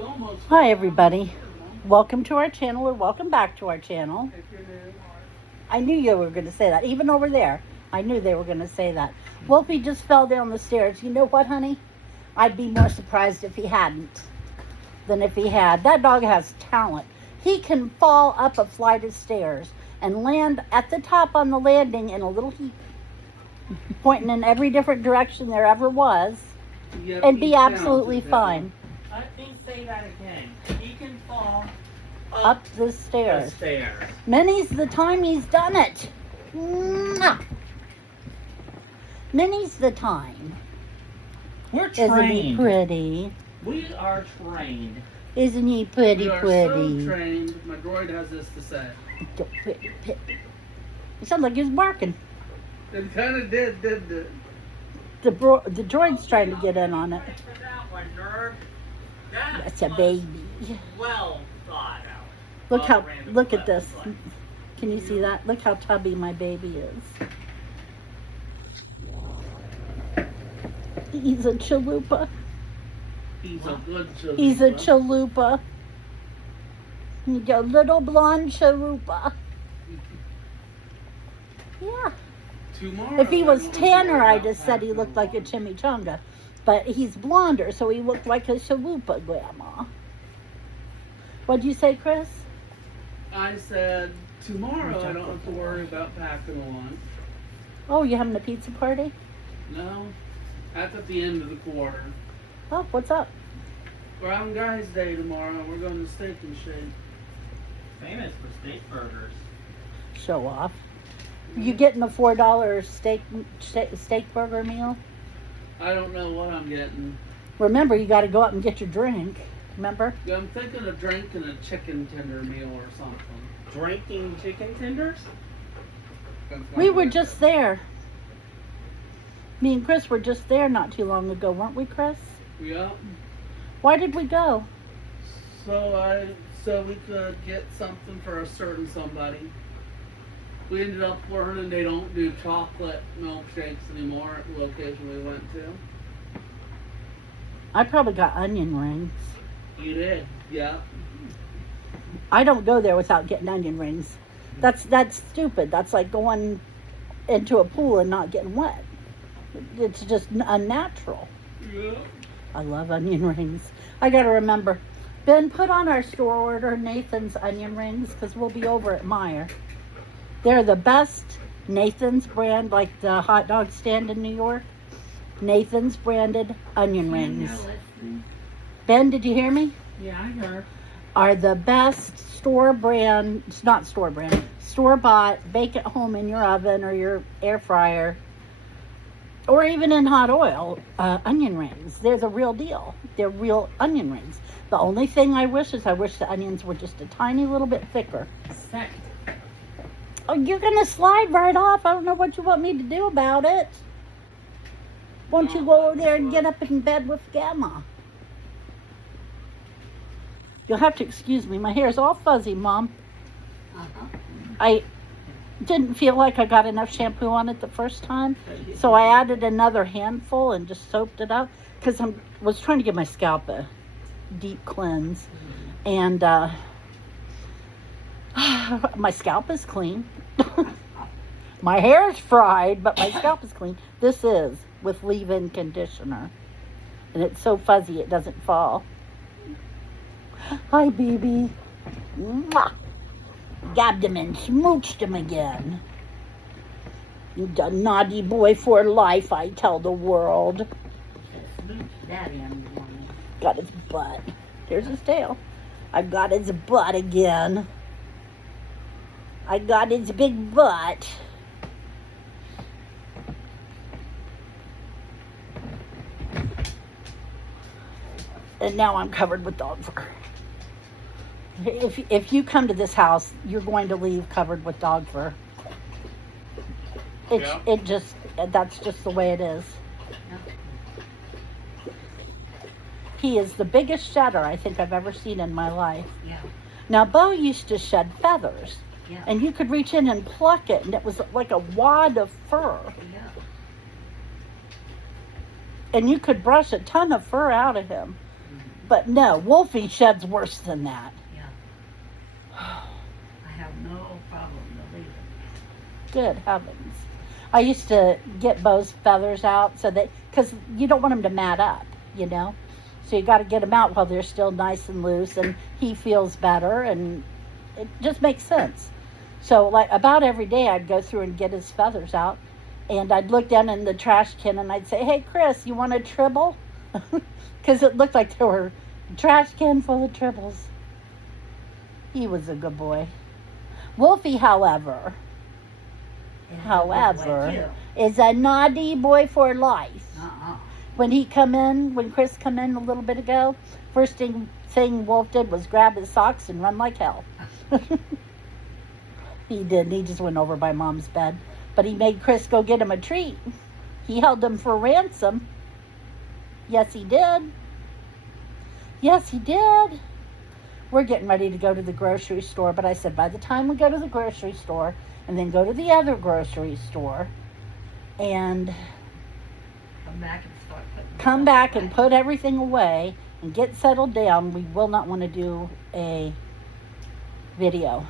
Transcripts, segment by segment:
Hi everybody, welcome to our channel or welcome back to our channel. I knew you were going to say that, even over there. I knew they were going to say that. Wolfie just fell down the stairs. You know what, honey? I'd be more surprised if he hadn't than if he had. That dog has talent. He can fall up a flight of stairs and land at the top on the landing in a little heap, pointing in every different direction there ever was, and be absolutely fine. Let me say that again. He can fall up the stairs. stairs. Many's the time he's done it. Mwah! Many's the time. We're trained. Isn't he pretty? We are trained. Isn't he pretty? We are Pretty. so trained. My droid has this to say. Pretty. It sounded like he was barking. It kind of did, didn't it? The droid's trying to get in on it. For that one, nerd. That That's a was baby. Well thought out. Look at this. Can you see that? Look how tubby my baby is. He's a chalupa. He's a good chalupa. He's a chalupa. He's a little blonde chalupa. Yeah. Tomorrow, If he was I don't tanner, know I about just said he packing looked like a along. chimichanga. But he's blonder, so he looked like a chalupa, Grandma. What'd you say, Chris? I said, tomorrow I don't have to worry about packing a lunch. Oh, you having a pizza party? No, that's at the end of the quarter. Oh, what's up? We're having Guys' Day tomorrow. We're going to Steak and Shake. Famous for steak burgers. Show off. You getting a $4 steak burger meal? I don't know what I'm getting. Remember, you got to go up and get your drink. Remember? Yeah, I'm thinking of drinking a chicken tender meal or something. Drinking chicken tenders? That's my We were favorite. just there. Me and Chris were just there not too long ago, weren't we, Chris? Yeah. Why did we go? So we could get something for a certain somebody. We ended up learning they don't do chocolate milkshakes anymore at the location we went to. I probably got onion rings. You did, yeah. I don't go there without getting onion rings. That's stupid. That's like going into a pool and not getting wet. It's just unnatural. Yeah. I love onion rings. I got to remember, Ben, put on our store order Nathan's onion rings because we'll be over at Meijer. They're the best Nathan's brand, like the hot dog stand in New York. Nathan's branded onion rings. Ben, did you hear me? Yeah, I heard. Are the best store brand, it's not store brand, store bought, bake at home in your oven or your air fryer, or even in hot oil, onion rings. They're the real deal. They're real onion rings. The only thing I wish the onions were just a tiny little bit thicker. Second. Oh, you're going to slide right off. I don't know what you want me to do about it. Won't you go over there and get up in bed with Gamma? You'll have to excuse me. My hair's all fuzzy, Mom. I didn't feel like I got enough shampoo on it the first time, so I added another handful and just soaped it up because I was trying to give my scalp a deep cleanse, and my scalp is clean. My hair is fried, but my scalp is clean. This is with leave-in conditioner, and it's so fuzzy it doesn't fall. Hi, baby. Mwah. Gabbed him and smooched him again. He's a naughty boy for life, I tell the world. Got his butt. There's his tail. I got his butt again. I got his big butt. And now I'm covered with dog fur. If you come to this house, you're going to leave covered with dog fur. That's just the way it is. He is the biggest shedder I think I've ever seen in my life. Yeah. Now, Bo used to shed feathers, Yeah. and you could reach in and pluck it, and it was like a wad of fur. Yeah. And you could brush a ton of fur out of him. But no, Wolfie sheds worse than that. Yeah. I have no problem deleting. Good heavens. I used to get Bo's feathers out so that, because you don't want them to mat up, you know? So you got to get them out while they're still nice and loose, and he feels better, and it just makes sense. So, like, about every day I'd go through and get his feathers out, and I'd look down in the trash can and I'd say, hey, Chris, you want a tribble? Because it looked like there were a trash can full of tribbles. He was a good boy. Wolfie, however, is a naughty boy for life. When Chris come in a little bit ago, first thing Wolf did was grab his socks and run like hell. He did. He just went over by Mom's bed. But he made Chris go get him a treat. He held him for ransom. Yes, he did. Yes, he did. We're getting ready to go to the grocery store, but I said by the time we go to the grocery store and then go to the other grocery store and come back and put everything away and get settled down, we will not want to do a video.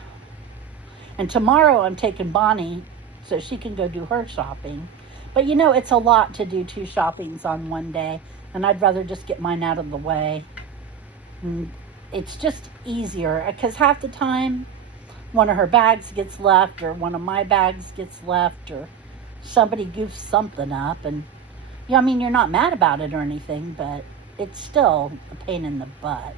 And tomorrow I'm taking Bonnie so she can go do her shopping. But you know, it's a lot to do 2 shoppings on one day, and I'd rather just get mine out of the way. And it's just easier, because half the time one of her bags gets left, or one of my bags gets left, or somebody goofs something up, and yeah, I mean, you're not mad about it or anything, but it's still a pain in the butt.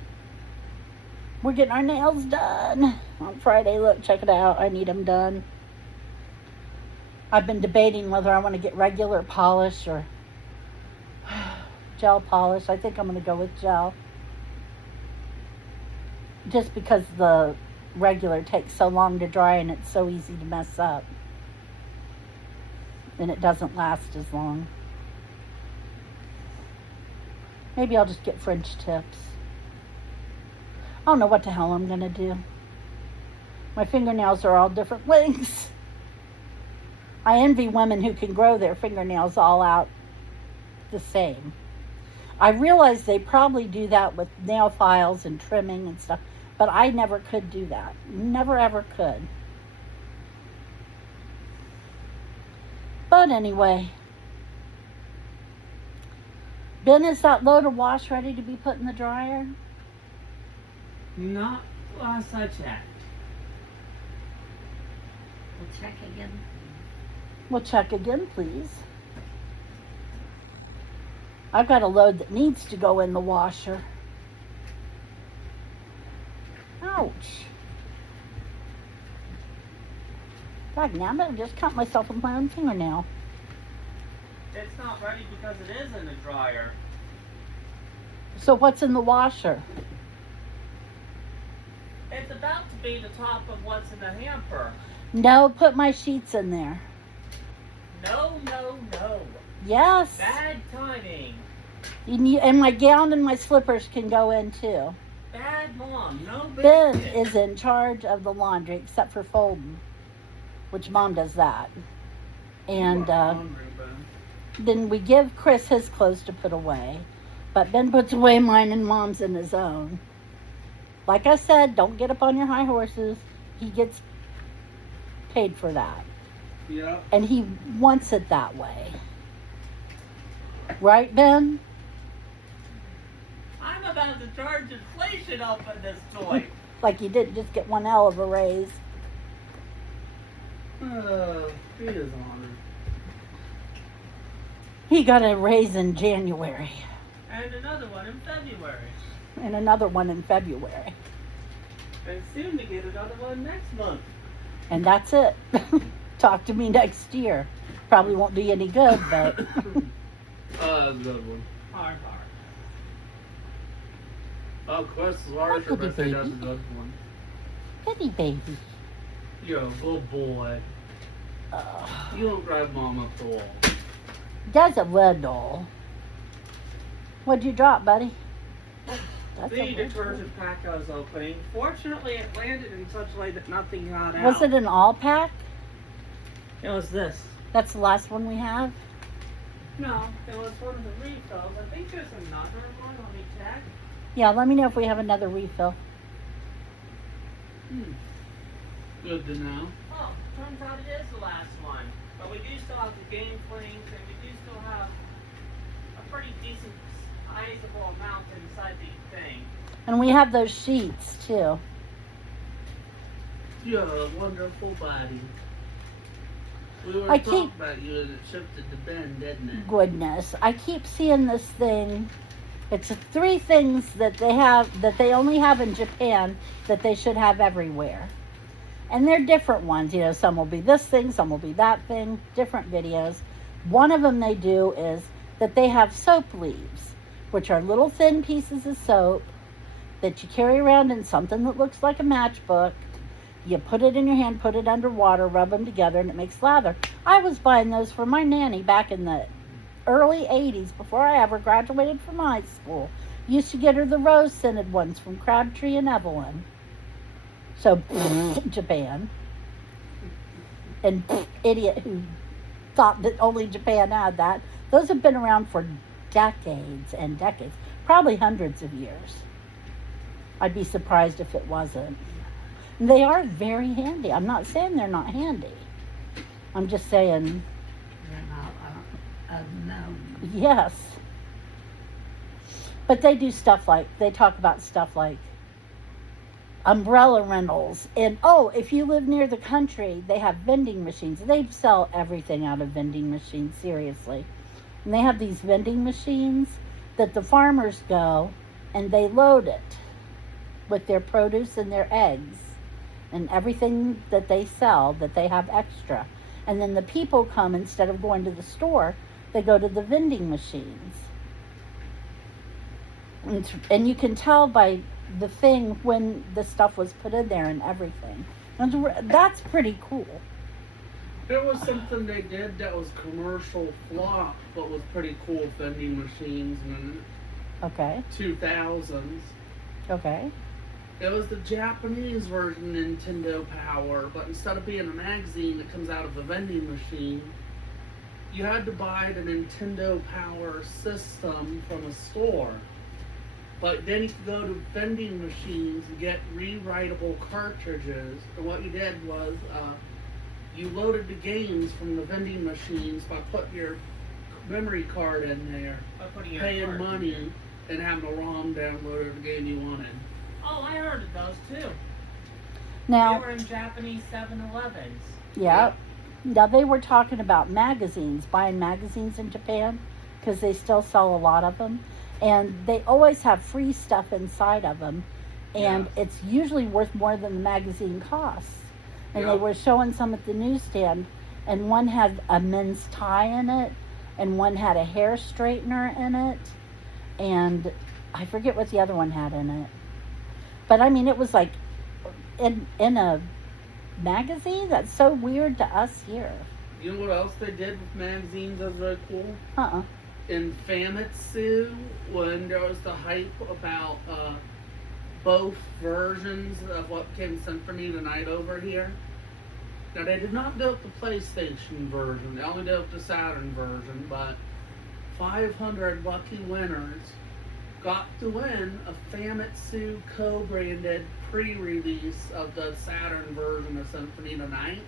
We're getting our nails done on Friday. Look, check it out. I need them done. I've been debating whether I want to get regular polish or gel polish. I think I'm going to go with gel. Just because the regular takes so long to dry and it's so easy to mess up. And it doesn't last as long. Maybe I'll just get French tips. I don't know what the hell I'm going to do. My fingernails are all different lengths. I envy women who can grow their fingernails all out the same. I realize they probably do that with nail files and trimming and stuff, but I never could do that. Never ever could. But anyway, Ben, is that load of wash ready to be put in the dryer? Not last I checked. We'll check again. We'll check again, please. I've got a load that needs to go in the washer. Ouch. God, now I'm going to just cut myself with my own fingernail. It's not ready because it is in the dryer. So what's in the washer? It's about to be the top of what's in the hamper. No, put my sheets in there. No. Yes. Bad timing. And my gown and my slippers can go in too. Bad mom. No Ben business. is in charge of the laundry except for folding, which Mom does that. And then we give Chris his clothes to put away, but Ben puts away mine and Mom's in his own. Like I said, don't get up on your high horses. He gets paid for that. Yeah. And he wants it that way. Right, Ben? I'm about to charge inflation up in this toy. Like you didn't just get one hell of a raise. He is honored. He got a raise in January. And another one in February. And another one in February. And soon to get another one next month. And that's it. Talk to me next year. Probably won't do you any good, but... That's a good one. Hard. Oh, Quest is large for birthday. That's a good one. Kitty baby. You're a good boy. You don't drive Mom up the wall. That's a little. What'd you drop, buddy? That's The a little. detergent pack I was opening. Fortunately, it landed in such a way that nothing got out. Was it an all pack? It was this. That's the last one we have? No, it was one of the refills. I think there's another one. Let me check. Yeah, let me know if we have another refill. Good to know. Oh, turns out it is the last one. But we do still have the game flings, and we do still have a pretty decent, sizable amount inside the thing. And we have those sheets too. You have a wonderful body. We were I talking keep- about you and it shifted to Ben, didn't it? Goodness, I keep seeing this thing. It's 3 things that they have that they only have in Japan that they should have everywhere. And they're different ones, you know, some will be this thing, some will be that thing, different videos. One of them they do is that they have soap leaves, which are little thin pieces of soap that you carry around in something that looks like a matchbook. You put it in your hand, put it under water, rub them together, and it makes lather. I was buying those for my nanny back in the early 80s before I ever graduated from high school. Used to get her the rose scented ones from Crabtree and Evelyn. So, Japan. And idiot who thought that only Japan had that. Those have been around for decades and decades, probably hundreds of years. I'd be surprised if it wasn't. And they are very handy. I'm not saying they're not handy. I'm just saying, They're not unknown. yes. But they do stuff like, they talk about stuff like umbrella rentals. And, oh, if you live near the country, they have vending machines. They sell everything out of vending machines, seriously. And they have these vending machines that the farmers go and they load it with their produce and their eggs and everything that they sell that they have extra. And then the people come, instead of going to the store, they go to the vending machines. And you can tell by the thing when the stuff was put in there and everything. And that's pretty cool. There was something they did that was commercial flop, but was pretty cool, vending machines in Okay. the 2000s. Okay. It was the Japanese version of Nintendo Power, but instead of being a magazine that comes out of a vending machine, you had to buy the Nintendo Power system from a store. But then you could go to vending machines and get rewritable cartridges. And what you did was you loaded the games from the vending machines by putting your memory card in there, By putting your paying card in money, there. and having a ROM download of the game you wanted. Oh, I heard of those too. Now, They were in Japanese 7-Elevens. yeah. Now they were talking about magazines, buying magazines in Japan, because they still sell a lot of them. And they always have free stuff inside of them. And Yeah. it's usually worth more than the magazine costs. And Yeah. they were showing some at the newsstand. And one had a men's tie in it. And one had a hair straightener in it. And I forget what the other one had in it. But I mean, it was like in a magazine. That's so weird to us here. You know what else they did with magazines that was really cool? Uh-uh. In Famitsu, when there was the hype about both versions of what became Symphony of the Night over here. Now, they did not do it the PlayStation version. They only did it the Saturn version, but 500 lucky winners got to win a Famitsu co-branded pre-release of the Saturn version of Symphony of the Night,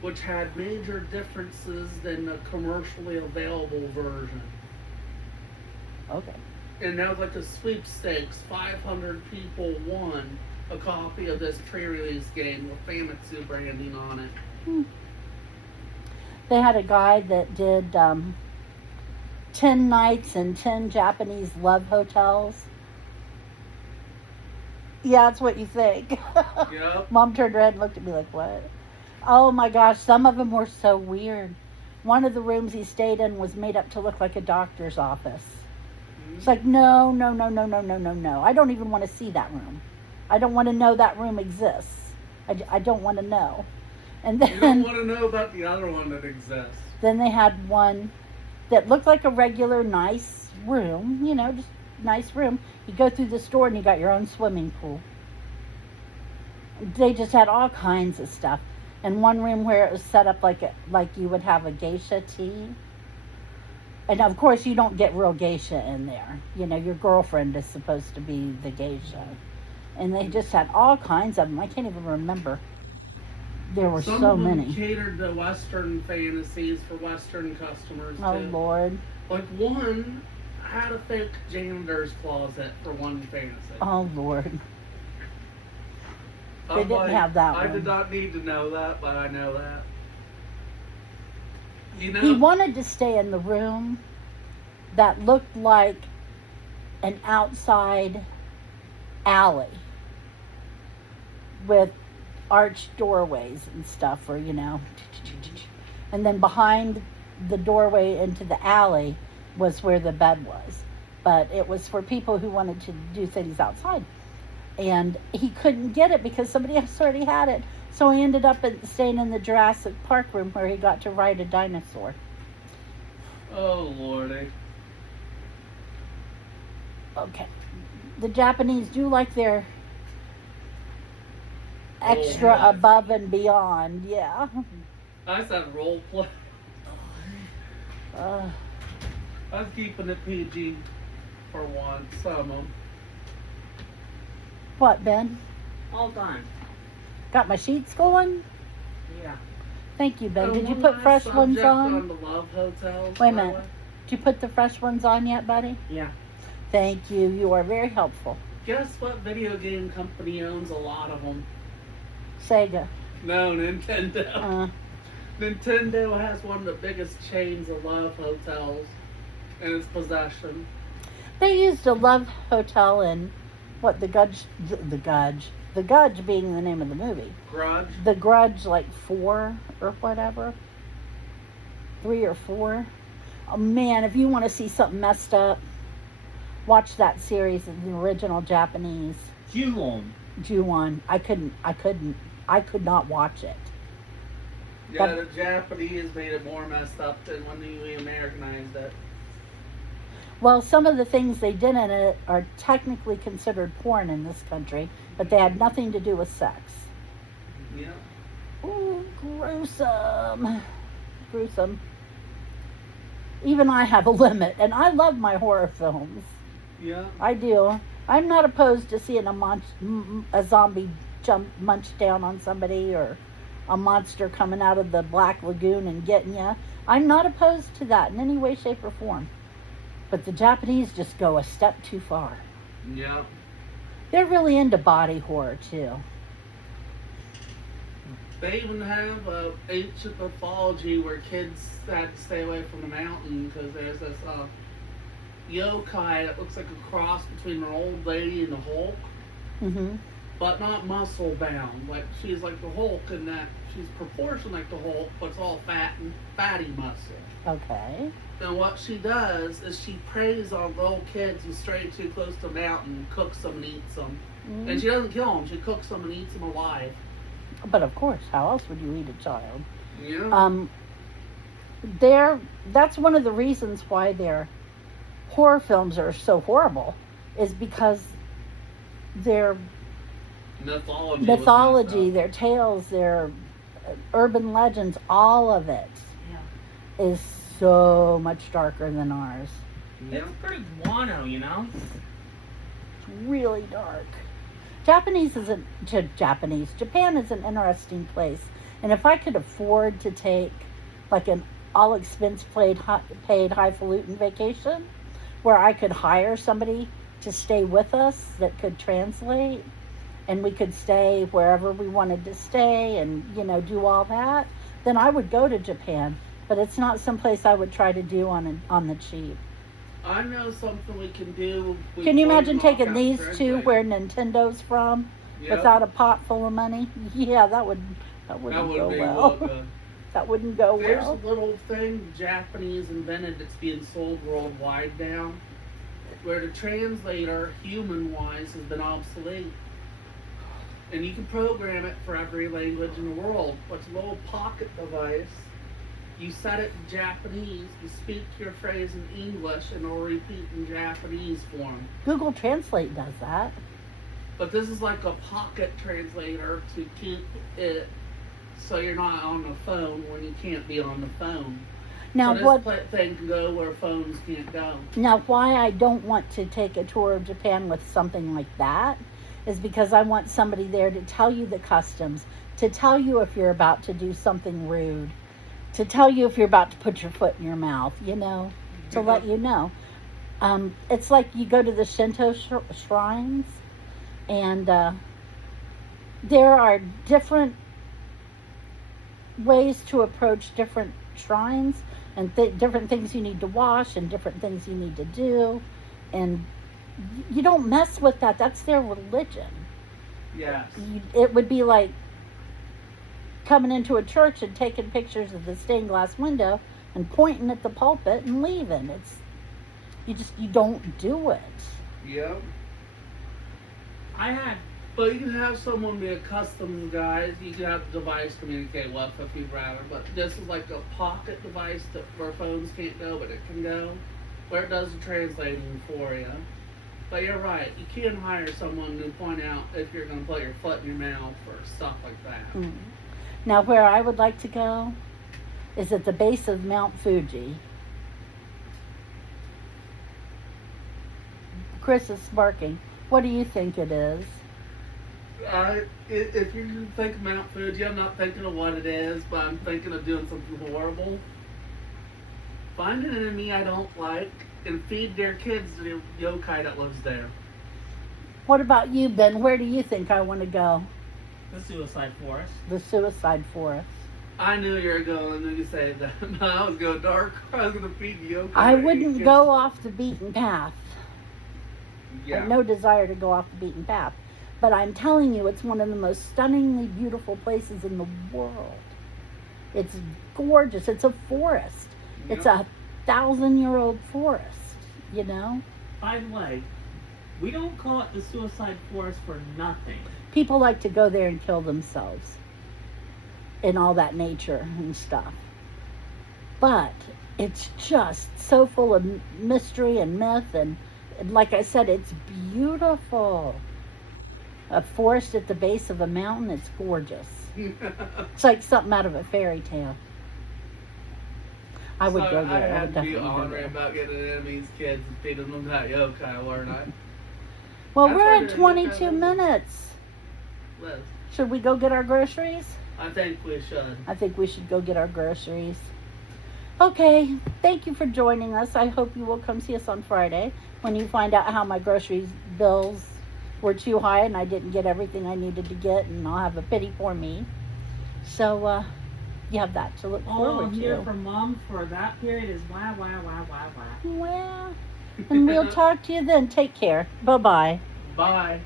which had major differences than the commercially available version. Okay. And that was like a sweepstakes. 500 people won a copy of this pre-release game with Famitsu branding on it. They had a guy that did 10 nights in 10 Japanese love hotels. Yeah, that's what you think. Yep. Mom turned her head and looked at me like, what? Oh my gosh, some of them were so weird. One of the rooms he stayed in was made up to look like a doctor's office. It's like, no. I don't even want to see that room. I don't want to know that room exists. I don't want to know. And You don't then, want to know about the other one that exists. then they had one that looked like a regular nice room, you know, just nice room. You go through the store and you got your own swimming pool. They just had all kinds of stuff. And one room where it was set up like you would have a geisha tea. And of course, you don't get real geisha in there. You know, your girlfriend is supposed to be the geisha. And they just had all kinds of them. I can't even remember. There were Some so of them many. catered to Western fantasies for Western customers Oh, too. Lord. Like one had a fake janitor's closet for one fantasy. Oh, Lord. They I'm didn't like, have that I one. did not need to know that, but I know that. You know, He wanted to stay in the room that looked like an outside alley with arched doorways and stuff, or, you know. And then behind the doorway into the alley was where the bed was. But it was for people who wanted to do things outside. And he couldn't get it because somebody else already had it. So he ended up staying in the Jurassic Park room where he got to ride a dinosaur. oh lordy. Okay. The Japanese do like their extra yeah. above and beyond. Yeah. I said role play. Uh, I was keeping it PG for once. Some of them. what, Ben? All done. Got my sheets going? Yeah. Thank you, Ben. And Did you one put last fresh ones subject on? the love hotels. Wait a by the minute. way. Did you put the fresh ones on yet, buddy? Yeah. Thank you. You are very helpful. Guess what video game company owns a lot of them? Sega. No, Nintendo. Uh, Nintendo has one of the biggest chains of love hotels in its possession. they used a love hotel in what the Gudge being the name of the movie. Grudge. The Grudge, like 4 or whatever. 3 or 4. Oh man, if you want to see something messed up, watch that series in the original Japanese. Ju-on. I could not watch it. Yeah, the Japanese made it more messed up than when we Americanized it. Well, some of the things they did in it are technically considered porn in this country, but they had nothing to do with sex. Yeah. Ooh, gruesome. Gruesome. Even I have a limit, and I love my horror films. Yeah. I do. I'm not opposed to seeing a zombie munch down on somebody, or a monster coming out of the Black Lagoon and getting you. I'm not opposed to that in any way, shape, or form. But the Japanese just go a step too far. Yeah. They're really into body horror, too. They even have ancient mythology where kids had to stay away from the mountain because there's this yokai that looks like a cross between an old lady and the Hulk, Mm-hmm. but not muscle bound. Like she's like the Hulk in that she's proportioned like the Hulk, but it's all fatty muscle. Okay. And what she does is she preys on little kids who stray too close to the mountain, cooks them and eats them. Mm-hmm. And she doesn't kill them; she cooks them and eats them alive. But of course, how else would you eat a child? Yeah. That's one of the reasons why their horror films are so horrible, is because their mythology, their tales, their urban legends, all of it is so much darker than ours. It's pretty guano, you know? It's really dark. Japan is an interesting place. And if I could afford to take like an all expense paid highfalutin vacation where I could hire somebody to stay with us that could translate, and we could stay wherever we wanted to stay and, you know, do all that, then I would go to Japan. But it's not someplace I would try to do on the cheap. I know something we can do. Can you imagine taking these two where Nintendo's from without a pot full of money? Yeah, that wouldn't go well. Good. That wouldn't go There's well. a little thing Japanese invented that's being sold worldwide now, where the translator, human-wise, has been obsolete. And you can program it for every language in the world. It's a little pocket device. You set it in Japanese, you speak your phrase in English, and it'll repeat in Japanese form. Google Translate does that. But this is like a pocket translator to keep it so you're not on the phone when you can't be on the phone. Now so this what? thing can go where phones can't go. Now why I don't want to take a tour of Japan with something like that is because I want somebody there to tell you the customs, to tell you if you're about to do something rude, to tell you if you're about to put your foot in your mouth, to let you know. It's like you go to the Shinto shrines, and there are different ways to approach different shrines, and different things you need to wash and different things you need to do, and you don't mess with that. That's their religion. Yes. It would be like coming into a church and taking pictures of the stained glass window and pointing at the pulpit and leaving. You don't do it. Yep. I had But you can have someone be a customs guy. You can have the device communicate with if you'd rather. But this is like a pocket device where phones can't go, but it can go. Where it does the translating for you. But you're right. You can hire someone to point out if you're going to put your foot in your mouth or stuff like that. Mm. Now, where I would like to go is at the base of Mount Fuji. Chris is sparking. What do you think it is? If you think of Mount Fuji, I'm not thinking of what it is, but I'm thinking of doing something horrible. Find an enemy I don't like and feed their kids to the yokai that lives there. What about you, Ben? Where do you think I want to go? the Suicide Forest. The Suicide Forest. I knew you were going to say that. I was going dark. I was going to feed the yokai. I wouldn't go off the beaten path. I Yeah. have no desire to go off the beaten path. But I'm telling you, it's one of the most stunningly beautiful places in the world. It's gorgeous. It's a forest. Yep. It's a 1,000-year-old forest, By the way, we don't call it the Suicide Forest for nothing. People like to go there and kill themselves in all that nature and stuff. But it's just so full of mystery and myth, and like I said, it's beautiful. A forest at the base of a mountain, it's gorgeous. It's like something out of a fairy tale. I would So go there. I I had would to be definitely go honoring there. about getting enemies' kids and feeding them that yokai, weren't I? Well, That's we're where at the 22 yokai live. minutes. Liz, Should we go get our groceries? I think we should. I think we should go get our groceries. Okay, thank you for joining us. I hope you will come see us on Friday when you find out how my groceries bills were too high and I didn't get everything I needed to get, and I'll have a pity for me. So, you have that to look All forward I'm here to. for Mom for that period is wah, wah, wah, wah, wah. Well, and we'll talk to you then. Take care. Bye-bye. Bye.